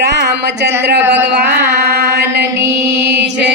રામચંદ્ર ભગવાનની જય।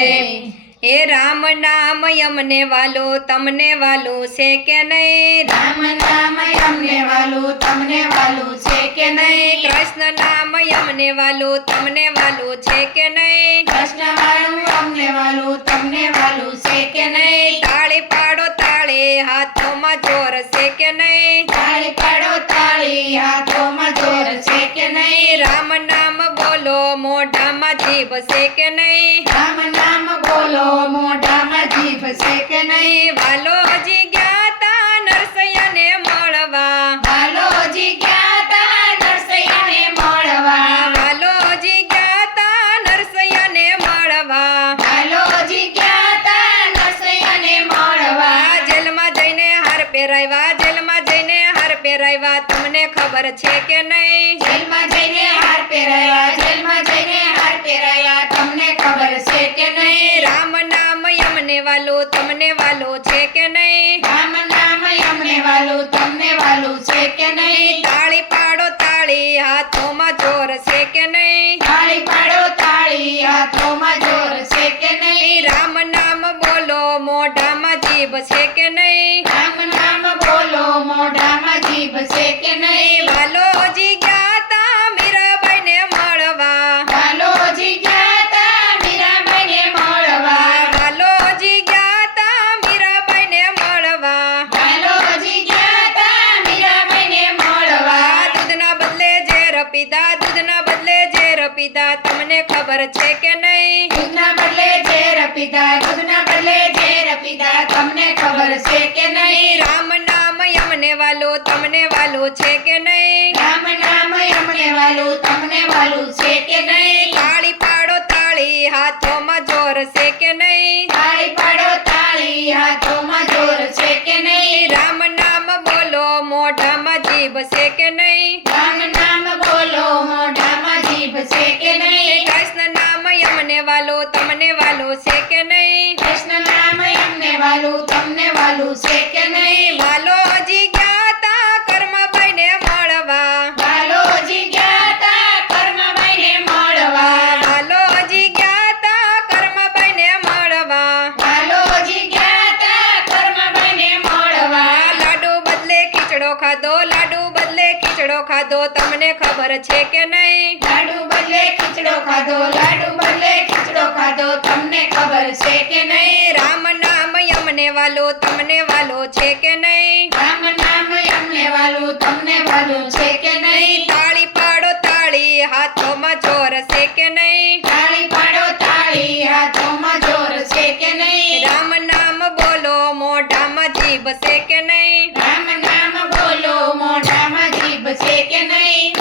એ રામ નામ અમને વાલું તમને વાલું છે કે નહીં? રામ નામ અમને વાલું તમને વાલું છે કે નહીં? કૃષ્ણ નામ અમને વાલું તમને વાલું છે કે નહીં? કૃષ્ણ વાળું અમને વાલું તમને વાલું છે કે નહીં? તાળી પાડો તાળી હાથોમાં જોર છે કે નહીં? તાળી પાડો તાળી હાથોમાં જોર છે કે નહીં? રામ નામ બોલો મોઢામાં જીભ છે કે નહીં? રામ નામ બોલો મોઢામાં જીભ છે કે નહીં? વાલોજી ગયા તા નરસૈયાને મળવા, વાલોજી ગયા તા નરસૈયાને મળવા, વાલોજી ગયા તા નરસૈયાને મળવા, વાલોજી ગયા તા નરસૈયાને મળવા, જેલમાં જઈને હાર પહેરાવ્યા, જેલમાં જઈને હાર પહેરાવ્યા, તમને ખબર છે કે નહીં? જેલમાં જઈને હાર પહેરાયા, જેલમાં જઈને હાર પહેરાયા, તમને ખબર છે કે નહીં? રામ નામ અમને વાલું તમને વાલું છે કે નહીં? રામ નામ અમને વાલું તમને વાલું છે કે નહીં? તાળી પાડો તાળી હાથોમાં જોર છે કે નહીં? તાળી પાડો તાળી હાથોમાં જોર છે કે નહીં? રામ નામ બોલો મોઢામાં જીભ છે કે નહીં? રામ નામ બોલો મોઢામાં જીભ છે કે નહીં? વાલોજી ગયા તા મીરાબાઈને મળવા, વાલોજી ગયા તા મીરાબાઈને મળવા, વાલોજી ગયા તા મીરાબાઈને મળવા, વાલોજી ગયા તા મીરાબાઈને મળવા, દૂધના બદલે ઝેર પીધા, દૂધના બદલે ઝેર પીધા, તમને ખબર છે કે નહીં? દૂધના બદલે ઝેર પીધા, દૂધના બદલે ઝેર પીધા, તમને ખબર છે કે નહીં? રામ નામ અમને વાલું તમને વાલું છે કે નહીં? રામ નામ અમને વાલું તમને વાલું છે કે નહીં? તાળી પાડો તાળી હાથોમાં જોર છે કે નહીં? તાળી પાડો તાળી હાથોમાં જોર છે કે નહીં? રામ નામ બોલો મોઢામાં જીભ છે કે નહીં? રામ નામ બોલો મોઢામાં જીભ છે કે નહીં? કૃષ્ણ નામ અમને વાલું તમને વાલું છે કે નહીં? કૃષ્ણ નામ અમને વાલું તમને વાલું છે કે નહીં? વાલોજી ગયા તા કર્મભાઈને મળવા, વાલોજી ગયા તા કર્મભાઈને મળવા, વાલોજી ગયા તા કર્મભાઈને મળવા, વાલોજી ગયા તા કર્મભાઈને મળવા, લાડુ બદલે ખીચડો ખાધો, લાડુ બદલે ખીચડો ખાધો, તમને ખબર છે કે નહીં? લાડુ બદલે ખીચડો ખાધો, લાડુ બદલે ખીચડો ખાધો, તમને ખબર છે કે નહીં? રામ નામ અમને વાલું તમને વાલું છે કે નહીં? રામ નામ અમને વાલું તમને વાલું છે કે નહીં? તાળી પાડો તાળી હાથોમાં જોર છે કે નહીં? તાળી પાડો તાળી હાથોમાં જોર છે કે નહીં? રામ નામ બોલો મોઢામાં જીભ છે કે નહીં? રામ નામ બોલો મોઢામાં જીભ છે કે નહીં?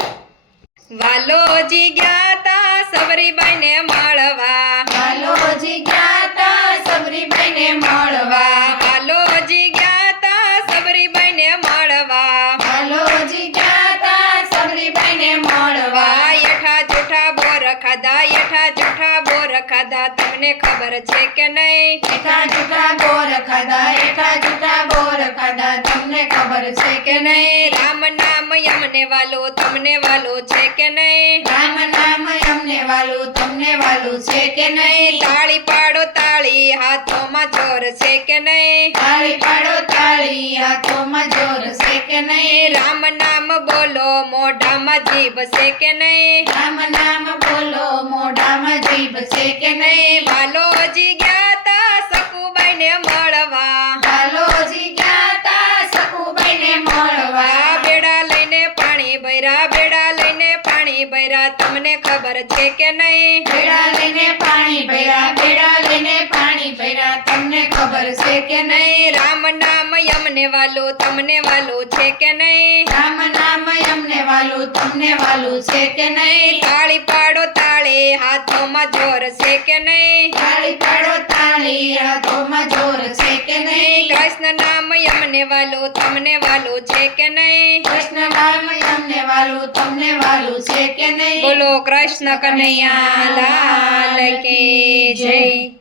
વાલોજી ગયા તા સબરીબાઈને મળવા, વાલોજી ગયા તા સબરીબાઈને મળવા, વાલોજી ગયા તા સબરીબાઈને મળવા, વાલોજી ગયા તા સબરીબાઈને મળવા, યઠા જૂઠા બોર ખાધા, યઠા જૂઠા બોર ખાધા, તમને ખબર છે કે નહીં? એઠા જૂઠા બોર ખાધા, એઠા જૂઠા બોર ખાધા, તમને ખબર છે કે નહીં? રામ નામ અમને વાલું તમને વાલું છે કે નહીં? રામ નામ અમને વાલું તમને વાલું છે કે નહીં? તાળી પાડો તાળી હાથોમાં જોર છે કે નહીં? તાળી પાડો તાળી હાથોમાં જોર છે કે નહીં? રામ નામ બોલો મોઢામાં જીભ છે કે નહીં? રામ નામ બોલો મોઢામાં જીભ છે કે નહીં? વાલોજી ગયા તા સકુબાઈને મળવા, વાલોજી ગયા તા સખુબાઈને મળવા, બેડા લઈને પાણી ભર્યા, બેડા લઈને પાણી ભર્યા, તમને ખબર છે કે નહીં? બેડા લઈને પાણી ભર્યા, બેડા લઈને પાણી ભર્યા, તમને ખબર છે કે નહીં? રામ નામ અમને વાલું તમને વાલું છે કે નહીં? રામ નામ અમને વાલું તમને વાલું છે કે નહીં? તાળી પાડો તાળી હાથોમાં જોર છે કે નહીં? તાળી પાડો તાળી હાથોમાં જોર છે કે નહીં? કૃષ્ણ નામ અમને વાલું તમને વાલું છે કે નહીં? કૃષ્ણ નામ અમને વાલું તમને વાલું છે કે નહીં? બોલો કૃષ્ણ કનૈયા લાલ કી જય।